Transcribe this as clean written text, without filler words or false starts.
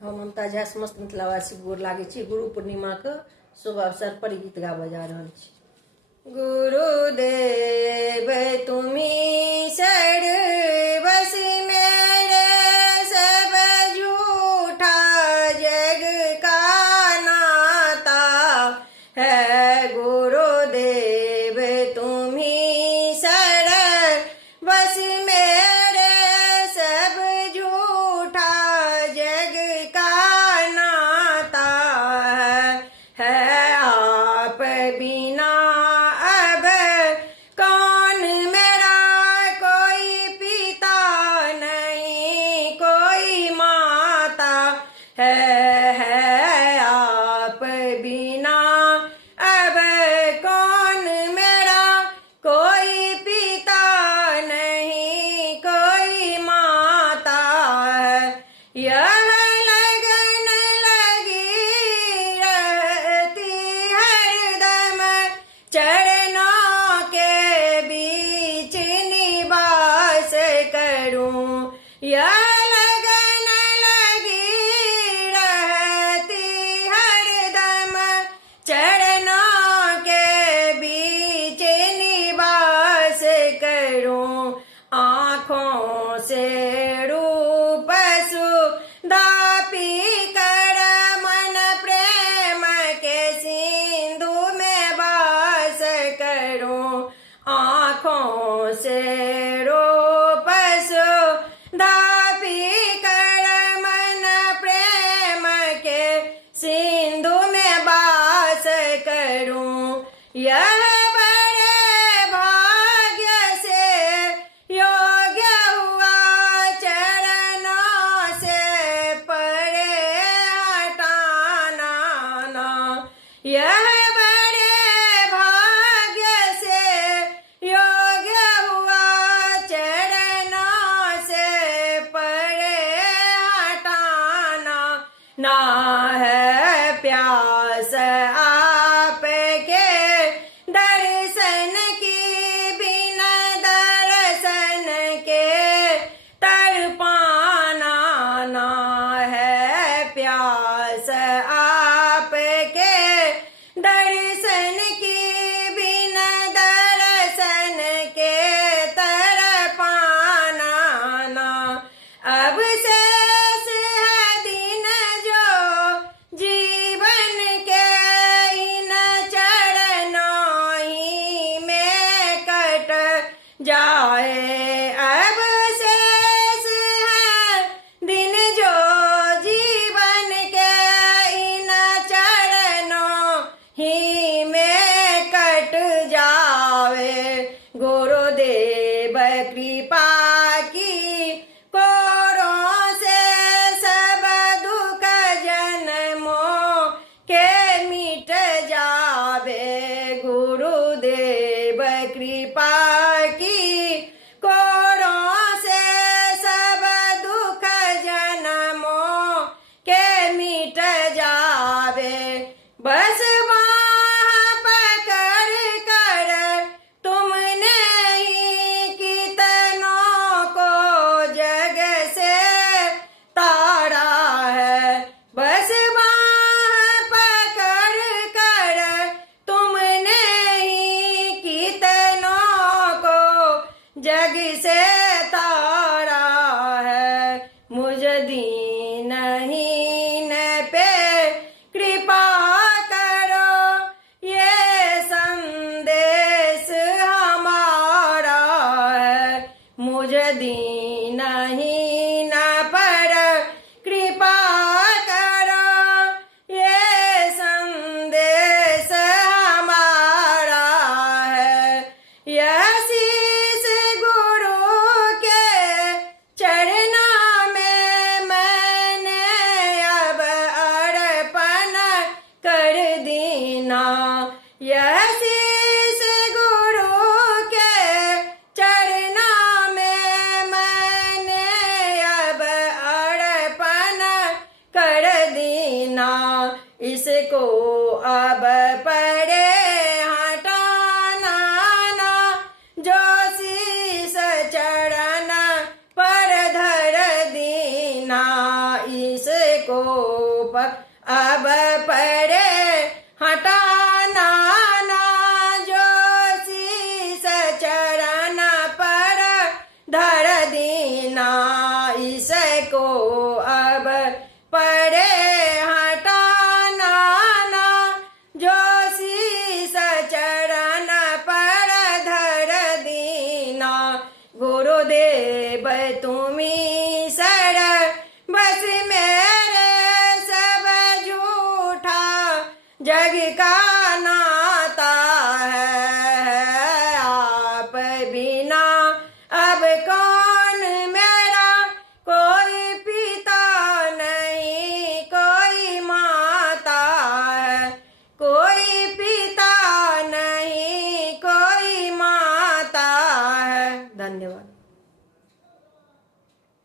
हम ममता झा समस्त मिथिलावासी गोर लागे छी। गुरु पूर्णिमा के शुभ अवसर पर गीत गाबऽ जा रहल छी। गुरुदेव तुम्ही सर्वस मेरे सब झूठा जग का नाता है। गुरुदेव तुम्ही सर्वस मेरे सब झूठा जग का नाता है। आप बिना अब कौन मेरा, कोई पिता नहीं कोई माता है। आप बिना अब कौन मेरा, कोई पिता नहीं कोई माता है। यह लगन लगी रहती हरदम, चरणों के बीच निवास करूं। यह लगन लगी रहती हरदम, चरणों के बीच निवास करूं। आँखों से रूप सुधा पी कर मन प्रेम के सिंधु में वास करूं। आँखों से रूप सुधा पी कर मन प्रेम के सिंधु में वास करूं। यह बड़े भाग्य से योग्य हुआ, चरणों से परे हटाना ना। यह बड़े भाग्य से योग्य हुआ, चरणों से परे हटाना ना। है प्यास आपके दर्शन की, बिना दर्शन के तड़पाना ना। है प्यास आपके दर्शन की, बिना दर्शन के तड़पाना ना। अब शेष है दिन जो जीवन के, इन चरणों ही में कट जाए। अब शेष है दिन जो जीवन के, इन चरणों ही में कट जावे। गुरुदेव कृपा की कोरों से सब दुख जन्मों के मिट जावे। गुरुदेव कृपा की कोरों से सब दुख जन्मों के मिट जावे। बस बाँह पकड़ कर तुमने ही कितनों को जग से तारा है। बस बाँह पकड़ कर तुमने ही कितनों को जग से तारा है। मुझ दीनहीन पे कृपा करो, ये संदेश हमारा है। मुझ दीनहीन पर कृपा करो, ये संदेश हमारा है। यह शीश गुरु के चरणों में मैंने अब अर्पण कर दीना। यह शीश गुरु के चरणों में मैंने अब अर्पण कर दीना। इसको अब परे हटाना ना, जो शीश चरण पर धर दीना। इसको अब पड़े हटाना ना जो शीस चरण पर धर दीना इसको अब पड़े हटाना ना जो शीस चरण पर धर दीना गुरुदेव तुम्ही सर बस मेरे सब झूठा जग का